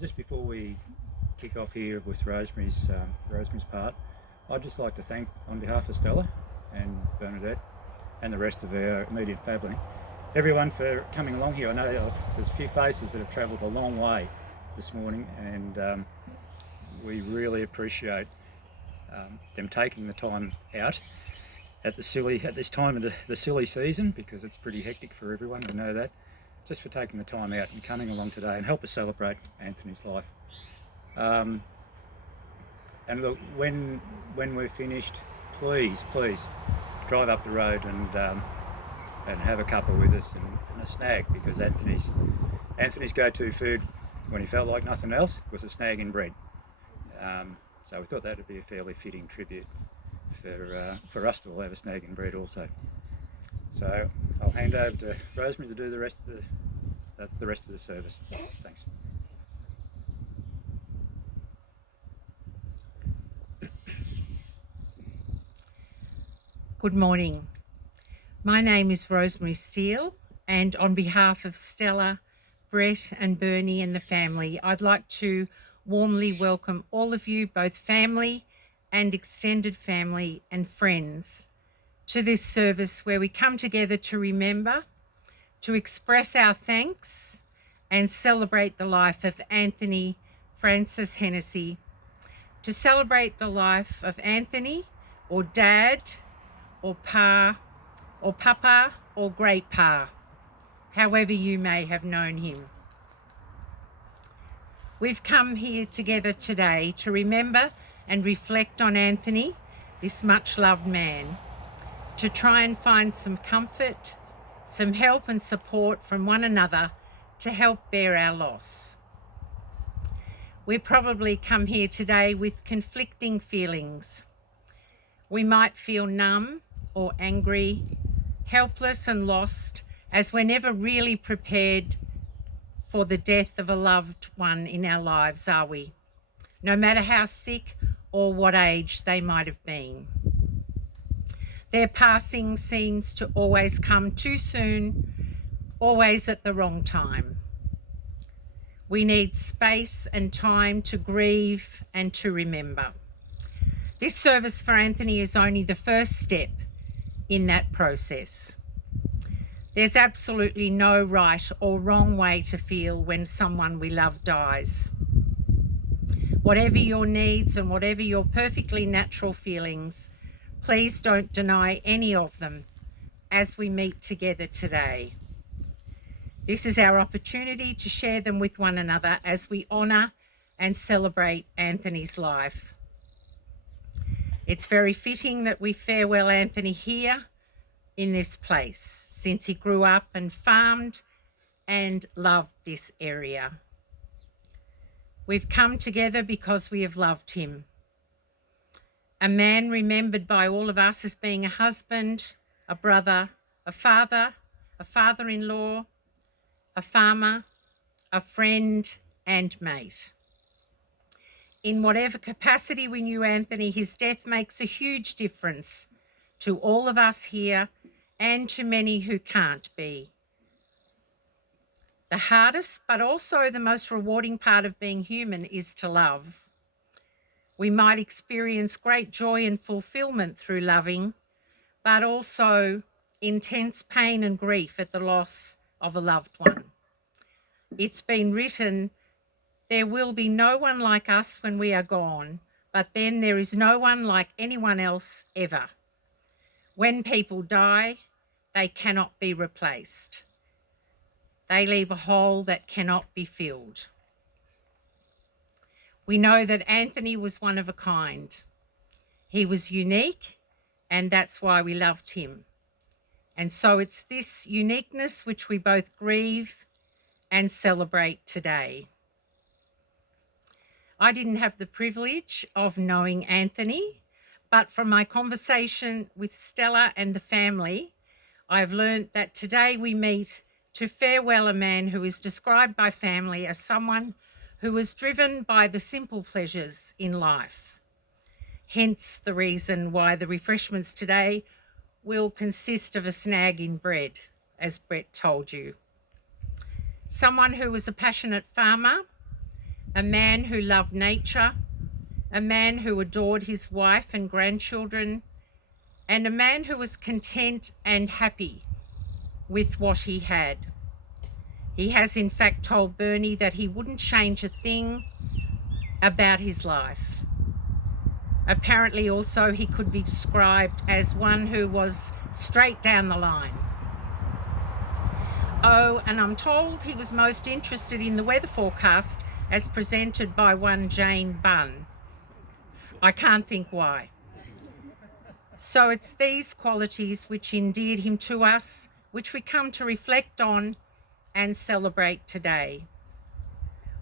Just before we kick off here with Rosemary's part, I'd just like to thank, on behalf of Stella and Bernadette and the rest of our immediate family, everyone for coming along here. I know there's a few faces that have travelled a long way this morning, and we really appreciate them taking the time out at this time of the silly season, because it's pretty hectic for everyone, we know that. Just for taking the time out and coming along today and help us celebrate Anthony's life. And look, when we're finished, please drive up the road and have a cuppa with us and a snag, because Anthony's go-to food when he felt like nothing else was a snag in bread. So we thought that would be a fairly fitting tribute for us to all have a snag in bread also. So I'll hand over to Rosemary to do the rest of the service. Thanks. Good morning. My name is Rosemary Steele, and on behalf of Stella, Brett and Bernie and the family, I'd like to warmly welcome all of you, both family and extended family and friends, to this service where we come together to remember, to express our thanks and celebrate the life of Anthony Francis Hennessy, to celebrate the life of Anthony, or Dad, or Pa, or Papa, or Great Pa, however you may have known him. We've come here together today to remember and reflect on Anthony, this much-loved man, to try and find some comfort, some help and support from one another to help bear our loss. We probably come here today with conflicting feelings. We might feel numb or angry, helpless and lost, as we're never really prepared for the death of a loved one in our lives, are we? No matter how sick or what age they might have been. Their passing seems to always come too soon, always at the wrong time. We need space and time to grieve and to remember. This service for Anthony is only the first step in that process. There's absolutely no right or wrong way to feel when someone we love dies. Whatever your needs and whatever your perfectly natural feelings, please don't deny any of them as we meet together today. This is our opportunity to share them with one another as we honour and celebrate Anthony's life. It's very fitting that we farewell Anthony here in this place, since he grew up and farmed and loved this area. We've come together because we have loved him. A man remembered by all of us as being a husband, a brother, a father-in-law, a farmer, a friend and mate. In whatever capacity we knew Anthony, his death makes a huge difference to all of us here and to many who can't be. The hardest, but also the most rewarding part of being human is to love. We might experience great joy and fulfillment through loving, but also intense pain and grief at the loss of a loved one. It's been written, there will be no one like us when we are gone, but then there is no one like anyone else ever. When people die, they cannot be replaced. They leave a hole that cannot be filled. We know that Anthony was one of a kind. He was unique, and that's why we loved him. And so it's this uniqueness which we both grieve and celebrate today. I didn't have the privilege of knowing Anthony, but from my conversation with Stella and the family, I've learned that today we meet to farewell a man who is described by family as someone who was driven by the simple pleasures in life. Hence the reason why the refreshments today will consist of a snag in bread, as Brett told you. Someone who was a passionate farmer, a man who loved nature, a man who adored his wife and grandchildren, and a man who was content and happy with what he had. He has in fact told Bernie that he wouldn't change a thing about his life. Apparently also he could be described as one who was straight down the line. Oh, and I'm told he was most interested in the weather forecast as presented by one Jane Bunn. I can't think why. So it's these qualities which endeared him to us, which we come to reflect on and celebrate today.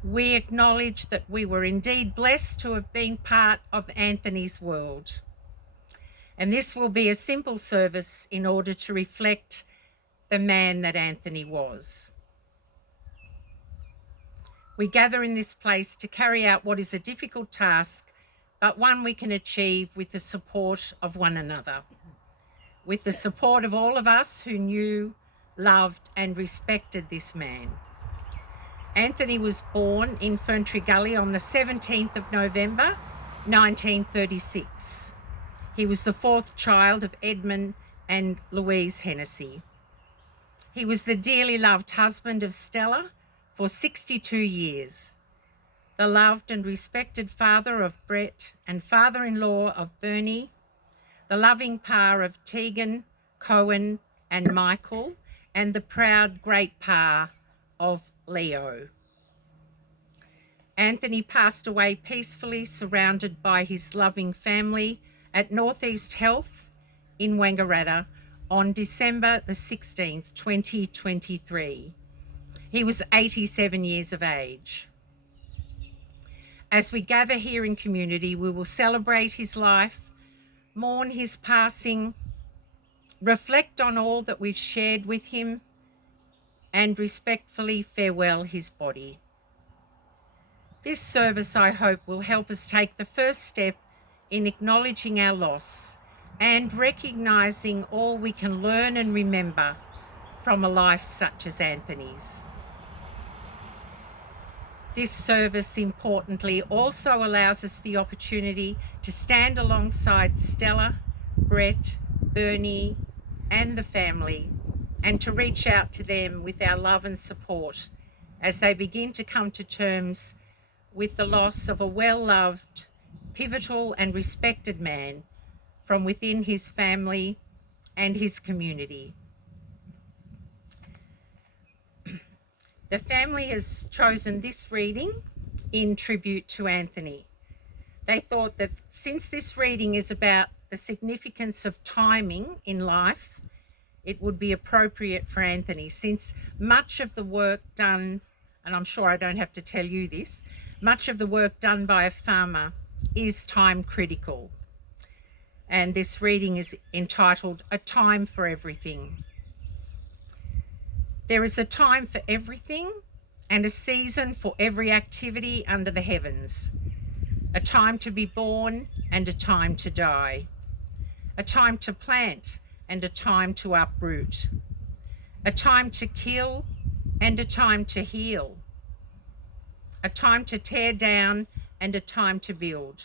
We acknowledge that we were indeed blessed to have been part of Anthony's world. And this will be a simple service in order to reflect the man that Anthony was. We gather in this place to carry out what is a difficult task, but one we can achieve with the support of one another, with the support of all of us who knew, loved and respected this man. Anthony was born in Ferntree Gully on the 17th of November, 1936. He was the fourth child of Edmund and Louise Hennessy. He was the dearly loved husband of Stella for 62 years, the loved and respected father of Brett and father-in-law of Bernie, the loving pa of Tegan, Cohen and Michael, and the proud great pa of Leo. Anthony passed away peacefully, surrounded by his loving family at Northeast Health in Wangaratta on December the 16th, 2023. He was 87 years of age. As we gather here in community, we will celebrate his life, mourn his passing, reflect on all that we've shared with him, and respectfully farewell his body. This service, I hope, will help us take the first step in acknowledging our loss and recognising all we can learn and remember from a life such as Anthony's. This service, importantly, also allows us the opportunity to stand alongside Stella, Brett, Bernie, and the family, and to reach out to them with our love and support as they begin to come to terms with the loss of a well-loved, pivotal and respected man from within his family and his community. The family has chosen this reading in tribute to Anthony. They thought that since this reading is about the significance of timing in life, it would be appropriate for Anthony, since much of the work done, and I'm sure I don't have to tell you this, much of the work done by a farmer is time critical. And this reading is entitled A Time for Everything. There is a time for everything and a season for every activity under the heavens. A time to be born and a time to die. A time to plant and a time to uproot. A time to kill and a time to heal. A time to tear down and a time to build.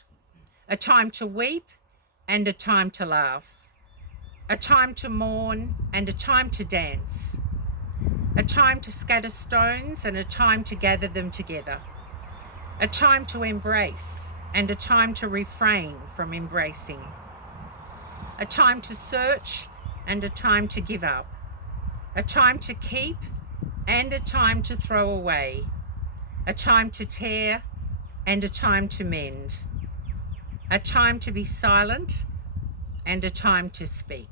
A time to weep and a time to laugh. A time to mourn and a time to dance. A time to scatter stones and a time to gather them together. A time to embrace and a time to refrain from embracing. A time to search and a time to give up. A time to keep and a time to throw away. A time to tear and a time to mend. A time to be silent and a time to speak.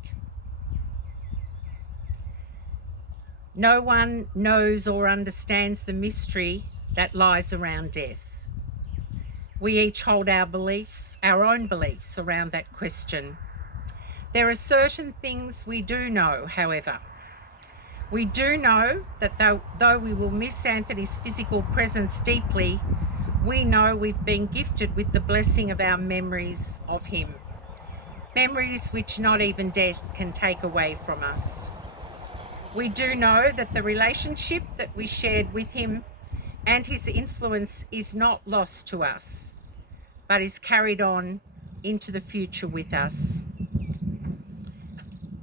No one knows or understands the mystery that lies around death. We each hold our beliefs, our own beliefs around that question. There are certain things we do know, however. We do know that though we will miss Anthony's physical presence deeply, we know we've been gifted with the blessing of our memories of him. Memories which not even death can take away from us. We do know that the relationship that we shared with him and his influence is not lost to us, but is carried on into the future with us.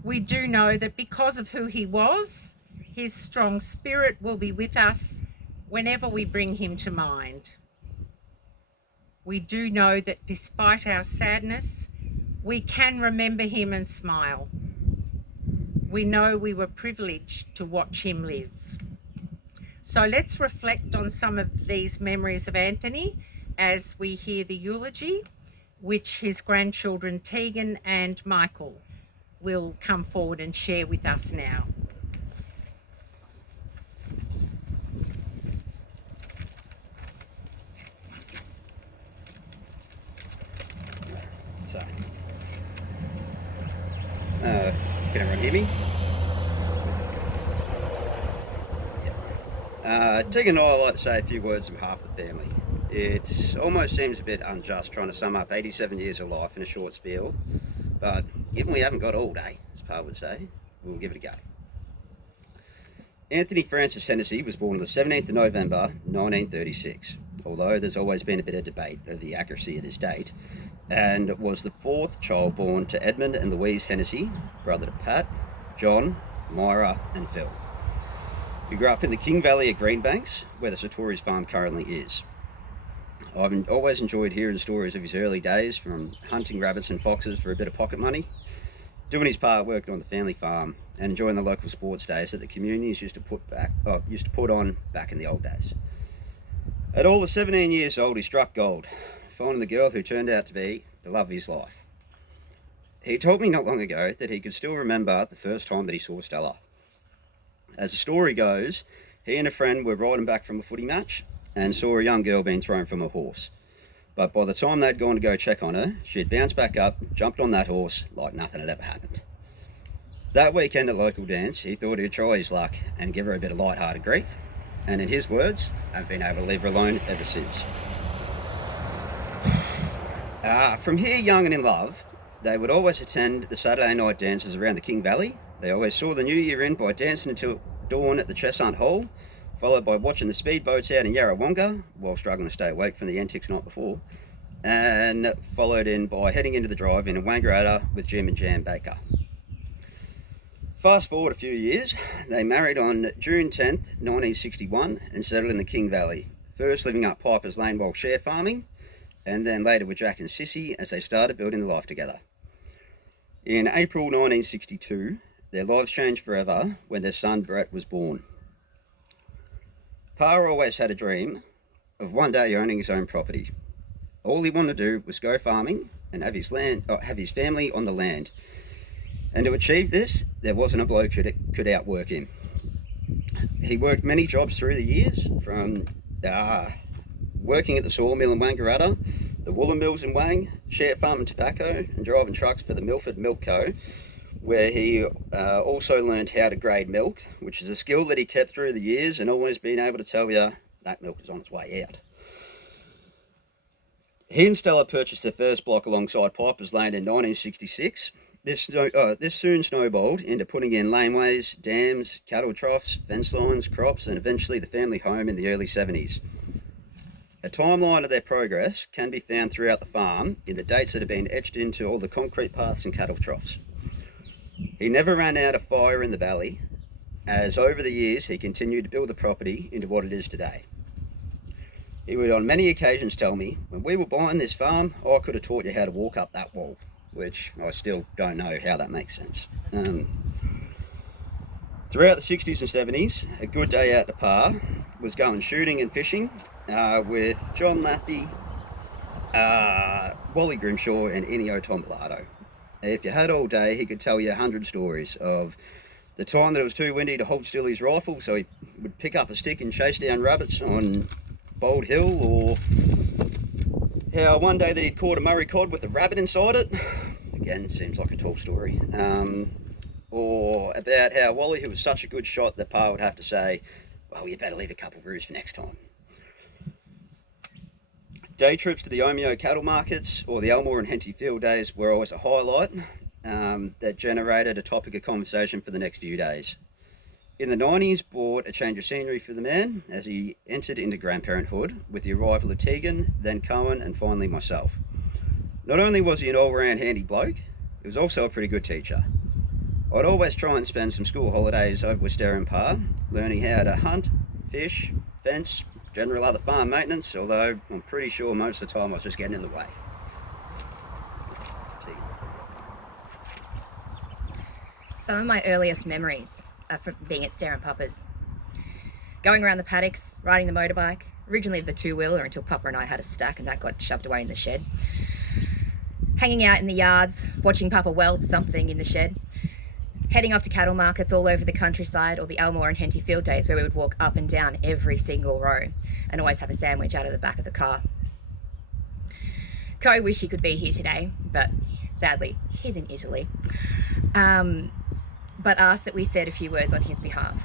We do know that because of who he was, his strong spirit will be with us whenever we bring him to mind. We do know that despite our sadness, we can remember him and smile. We know we were privileged to watch him live. So let's reflect on some of these memories of Anthony as we hear the eulogy, which his grandchildren Tegan and Michael will come forward and share with us now. So, can everyone hear me? Tegan and I like to say a few words on behalf of the family. It almost seems a bit unjust trying to sum up 87 years of life in a short spiel, but given we haven't got all day, as Pa would say, we'll give it a go. Anthony Francis Hennessy was born on the 17th of November 1936, although there's always been a bit of debate over the accuracy of this date, and was the fourth child born to Edmund and Louise Hennessy, brother to Pat, John, Myra and Phil. He grew up in the King Valley at Greenbanks, where the Sartori's farm currently is. I've always enjoyed hearing stories of his early days, from hunting rabbits and foxes for a bit of pocket money, doing his part working on the family farm, and enjoying the local sports days that the communities used to put on back in the old days. At all of 17 years old, he struck gold, finding the girl who turned out to be the love of his life. He told me not long ago that he could still remember the first time that he saw Stella. As the story goes, he and a friend were riding back from a footy match and saw a young girl being thrown from a horse. But by the time they'd gone to go check on her, she had bounced back up, jumped on that horse like nothing had ever happened. That weekend at local dance, he thought he'd try his luck and give her a bit of light-hearted grief, and in his words, I've been able to leave her alone ever since. From here, young and in love, they would always attend the Saturday night dances around the King Valley. They always saw the new year in by dancing until dawn at the Cheshunt Hole, followed by watching the speedboats out in Yarrawonga while struggling to stay awake from the antics night before, and followed in by heading into the drive-in in Wangaratta with Jim and Jan Baker. Fast forward a few years, they married on June 10th, 1961 and settled in the King Valley, first living up Piper's Lane while share farming, and then later with Jack and Sissy as they started building their life together. In April 1962, their lives changed forever when their son Brett was born. Pa always had a dream of one day owning his own property. All he wanted to do was go farming and have his family on the land. And to achieve this, there wasn't a bloke who could outwork him. He worked many jobs through the years, from working at the sawmill in Wangaratta, the woolen mills in Wang, share farming tobacco, and driving trucks for the Milford Milk Co., where he also learned how to grade milk, which is a skill that he kept through the years and always been able to tell you that milk is on its way out. He and Stella purchased their first block alongside Piper's Lane in 1966. This soon snowballed into putting in laneways, dams, cattle troughs, fence lines, crops, and eventually the family home in the early 70s. A timeline of their progress can be found throughout the farm in the dates that have been etched into all the concrete paths and cattle troughs. He never ran out of fire in the valley, as over the years he continued to build the property into what it is today. He would on many occasions tell me, when we were buying this farm, I could have taught you how to walk up that wall, which I still don't know how that makes sense. Throughout the 60s and 70s, a good day out to Pa was going shooting and fishing with John Laffey, Wally Grimshaw and Ennio Tombolato. If you had all day, he could tell you 100 stories of the time that it was too windy to hold still his rifle, so he would pick up a stick and chase down rabbits on Bold Hill, or how one day that he'd caught a Murray cod with a rabbit inside it. Again, seems like a tall story. Or about how Wally, who was such a good shot that Pa would have to say, well, you better leave a couple of roos for next time. Day trips to the Omeo cattle markets or the Elmore and Henty field days were always a highlight that generated a topic of conversation for the next few days. In the 90s, brought a change of scenery for the man as he entered into grandparenthood with the arrival of Tegan, then Cohen, and finally myself. Not only was he an all-round handy bloke, he was also a pretty good teacher. I'd always try and spend some school holidays over with Stare and Pa, learning how to hunt, fish, fence, general other farm maintenance, although I'm pretty sure most of the time I was just getting in the way. Some of my earliest memories are from being at Stare and Papa's. Going around the paddocks, riding the motorbike, originally the two-wheeler until Papa and I had a stack and that got shoved away in the shed. Hanging out in the yards, watching Papa weld something in the shed. Heading off to cattle markets all over the countryside or the Elmore and Henty field days where we would walk up and down every single row and always have a sandwich out of the back of the car. Co wish he could be here today, but sadly he's in Italy. But asked that we said a few words on his behalf.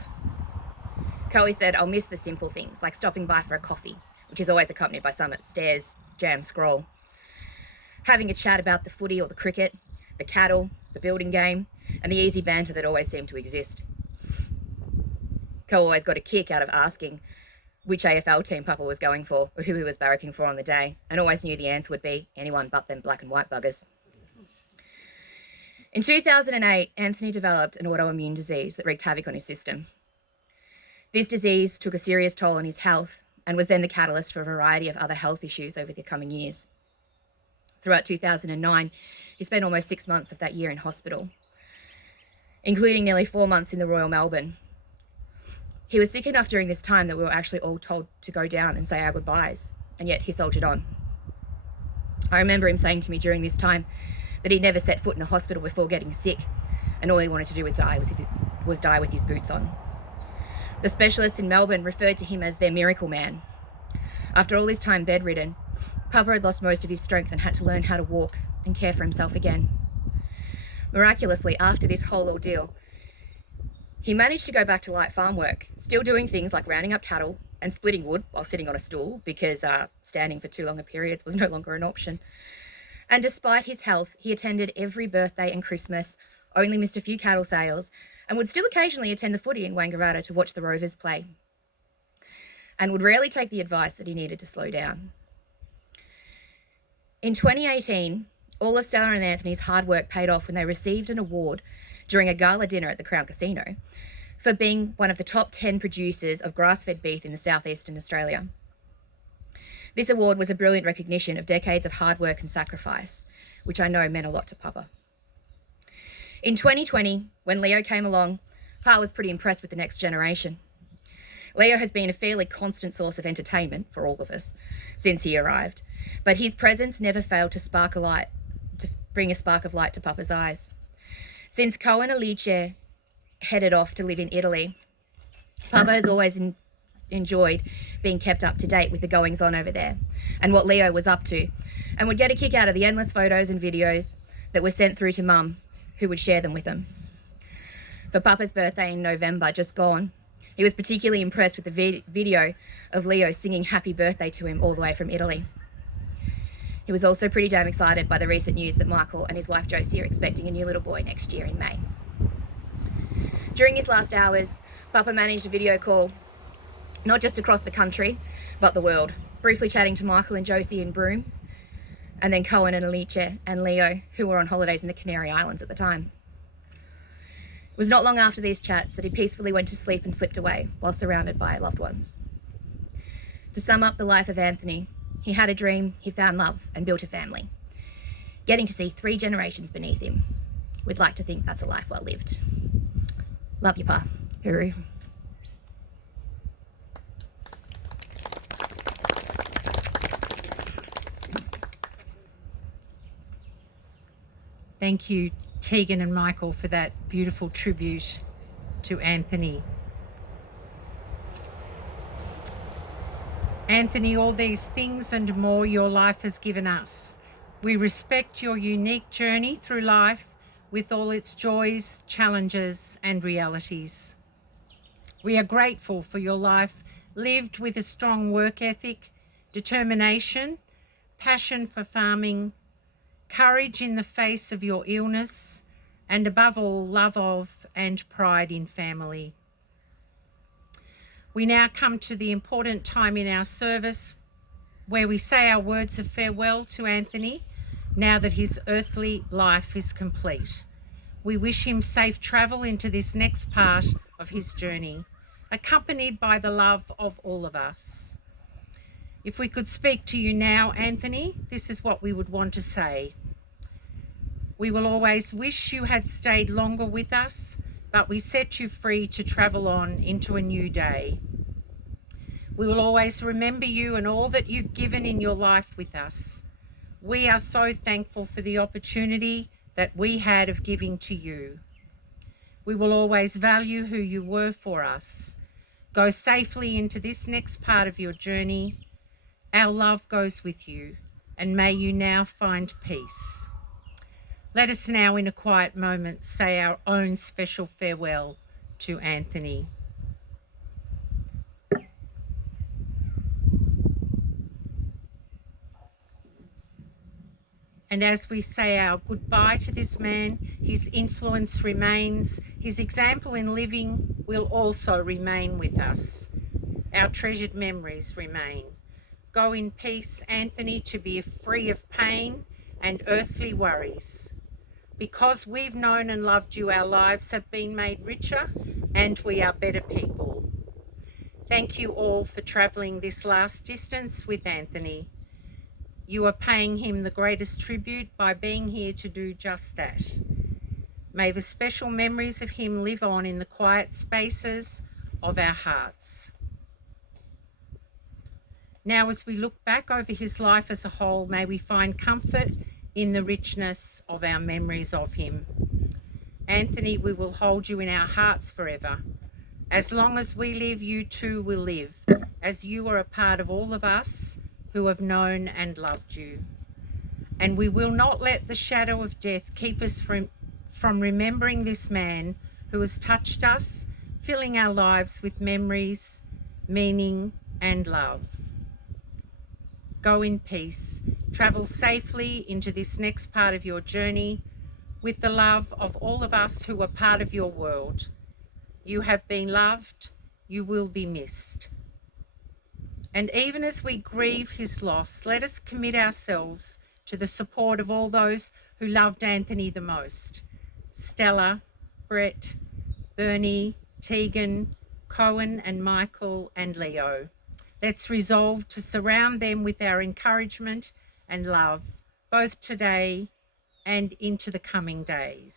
Coe said, "I'll miss the simple things, like stopping by for a coffee, which is always accompanied by some upstairs jam scroll. Having a chat about the footy or the cricket, the cattle, the building game, and the easy banter that always seemed to exist." Coe always got a kick out of asking which AFL team Papa was going for or who he was barracking for on the day, and always knew the answer would be anyone but them black and white buggers. In 2008, Anthony developed an autoimmune disease that wreaked havoc on his system. This disease took a serious toll on his health and was then the catalyst for a variety of other health issues over the coming years. Throughout 2009, he spent almost 6 months of that year in hospital, including nearly 4 months in the Royal Melbourne. He was sick enough during this time that we were actually all told to go down and say our goodbyes, and yet he soldiered on. I remember him saying to me during this time that he'd never set foot in a hospital before getting sick, and all he wanted to do was die with his boots on. The specialists in Melbourne referred to him as their miracle man. After all his time bedridden, Papa had lost most of his strength and had to learn how to walk and care for himself again. Miraculously, after this whole ordeal, he managed to go back to light farm work, still doing things like rounding up cattle and splitting wood while sitting on a stool because standing for too long a periods was no longer an option. And despite his health, he attended every birthday and Christmas, only missed a few cattle sales, and would still occasionally attend the footy in Wangaratta to watch the Rovers play, and would rarely take the advice that he needed to slow down. In 2018, all of Stella and Anthony's hard work paid off when they received an award during a gala dinner at the Crown Casino for being one of the top 10 producers of grass-fed beef in the southeastern Australia. This award was a brilliant recognition of decades of hard work and sacrifice, which I know meant a lot to Papa. In 2020, when Leo came along, Pa was pretty impressed with the next generation. Leo has been a fairly constant source of entertainment for all of us since he arrived, but his presence never failed to bring a spark of light to Papa's eyes. Since Co and Alice headed off to live in Italy, Papa has always enjoyed being kept up to date with the goings on over there and what Leo was up to, and would get a kick out of the endless photos and videos that were sent through to Mum, who would share them with him. For Papa's birthday in November, just gone, he was particularly impressed with the video of Leo singing happy birthday to him all the way from Italy. He was also pretty damn excited by the recent news that Michael and his wife Josie are expecting a new little boy next year in May. During his last hours, Papa managed a video call, not just across the country, but the world, briefly chatting to Michael and Josie in Broome, and then Cohen and Alice and Leo, who were on holidays in the Canary Islands at the time. It was not long after these chats that he peacefully went to sleep and slipped away while surrounded by loved ones. To sum up the life of Anthony, he had a dream, he found love and built a family, getting to see 3 generations beneath him. We'd like to think that's a life well lived. Love you, Pa. Hooroo. Thank you, Tegan and Michael, for that beautiful tribute to Anthony. Anthony, all these things and more your life has given us. We respect your unique journey through life with all its joys, challenges and realities. We are grateful for your life lived with a strong work ethic, determination, passion for farming, courage in the face of your illness, and above all, love of and pride in family. We now come to the important time in our service where we say our words of farewell to Anthony now that his earthly life is complete. We wish him safe travel into this next part of his journey, accompanied by the love of all of us. If we could speak to you now, Anthony, this is what we would want to say. We will always wish you had stayed longer with us, but we set you free to travel on into a new day. We will always remember you and all that you've given in your life with us. We are so thankful for the opportunity that we had of giving to you. We will always value who you were for us. Go safely into this next part of your journey. Our love goes with you, and may you now find peace. Let us now, in a quiet moment, say our own special farewell to Anthony. And as we say our goodbye to this man, his influence remains, his example in living will also remain with us. Our treasured memories remain. Go in peace, Anthony, to be free of pain and earthly worries. Because we've known and loved you, our lives have been made richer and we are better people. Thank you all for travelling this last distance with Anthony. You are paying him the greatest tribute by being here to do just that. May the special memories of him live on in the quiet spaces of our hearts. Now, as we look back over his life as a whole, may we find comfort in the richness of our memories of him. Anthony, we will hold you in our hearts forever. As long as we live, you too will live, as you are a part of all of us who have known and loved you. And we will not let the shadow of death keep us from remembering this man who has touched us, filling our lives with memories, meaning, and love. Go in peace. Travel safely into this next part of your journey with the love of all of us who are part of your world. You have been loved. You will be missed. And even as we grieve his loss, let us commit ourselves to the support of all those who loved Anthony the most. Stella, Brett, Bernie, Tegan, Cohen and Michael and Leo. Let's resolve to surround them with our encouragement and love, both today and into the coming days.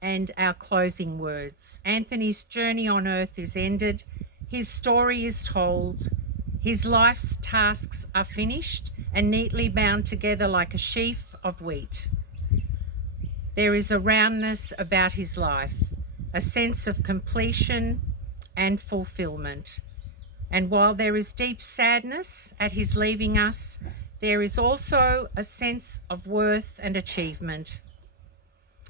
And our closing words. Anthony's journey on earth is ended. His story is told. His life's tasks are finished and neatly bound together like a sheaf of wheat. There is a roundness about his life, a sense of completion and fulfillment. And while there is deep sadness at his leaving us, there is also a sense of worth and achievement.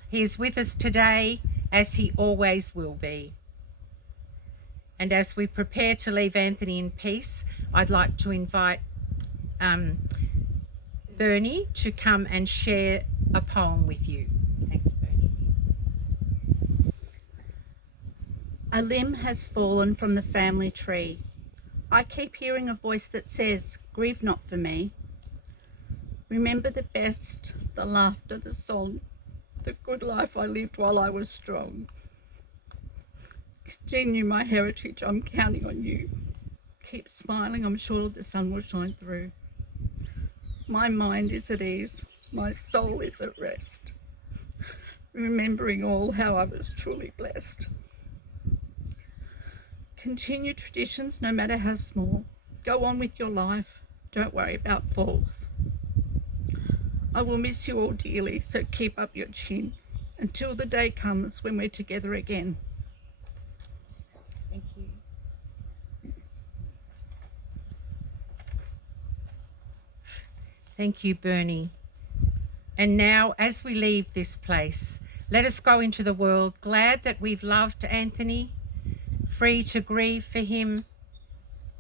He is with us today, as he always will be. And as we prepare to leave Anthony in peace, I'd like to invite Bernie to come and share a poem with you. Thanks, Bernie. A limb has fallen from the family tree. I keep hearing a voice that says, "Grieve not for me." Remember the best, the laughter, the song, the good life I lived while I was strong. Continue my heritage, I'm counting on you. Keep smiling, I'm sure the sun will shine through. My mind is at ease, my soul is at rest, remembering all how I was truly blessed. Continue traditions, no matter how small. Go on with your life, don't worry about falls. I will miss you all dearly, so keep up your chin until the day comes when we're together again. Thank you. Thank you, Bernie. And now, as we leave this place, let us go into the world glad that we've loved Anthony, free to grieve for him,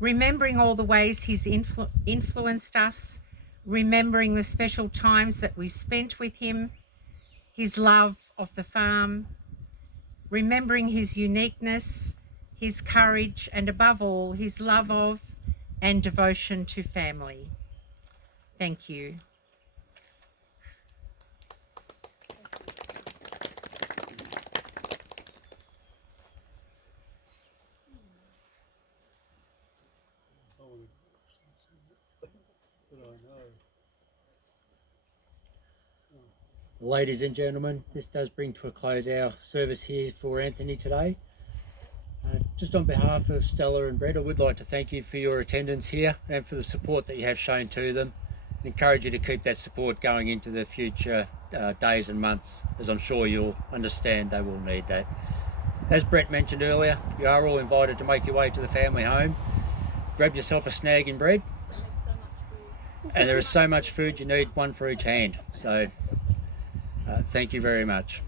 remembering all the ways he's influenced us, remembering the special times that we spent with him, his love of the farm, remembering his uniqueness, his courage, and above all, his love of and devotion to family. Thank you. Ladies and gentlemen, this does bring to a close our service here for Anthony today. Just on behalf of Stella and Brett, I would like to thank you for your attendance here and for the support that you have shown to them. I encourage you to keep that support going into the future days and months, as I'm sure you'll understand they will need that. As Brett mentioned earlier, you are all invited to make your way to the family home. Grab yourself a snag in bread. And there is so much food, you need one for each hand. So thank you very much.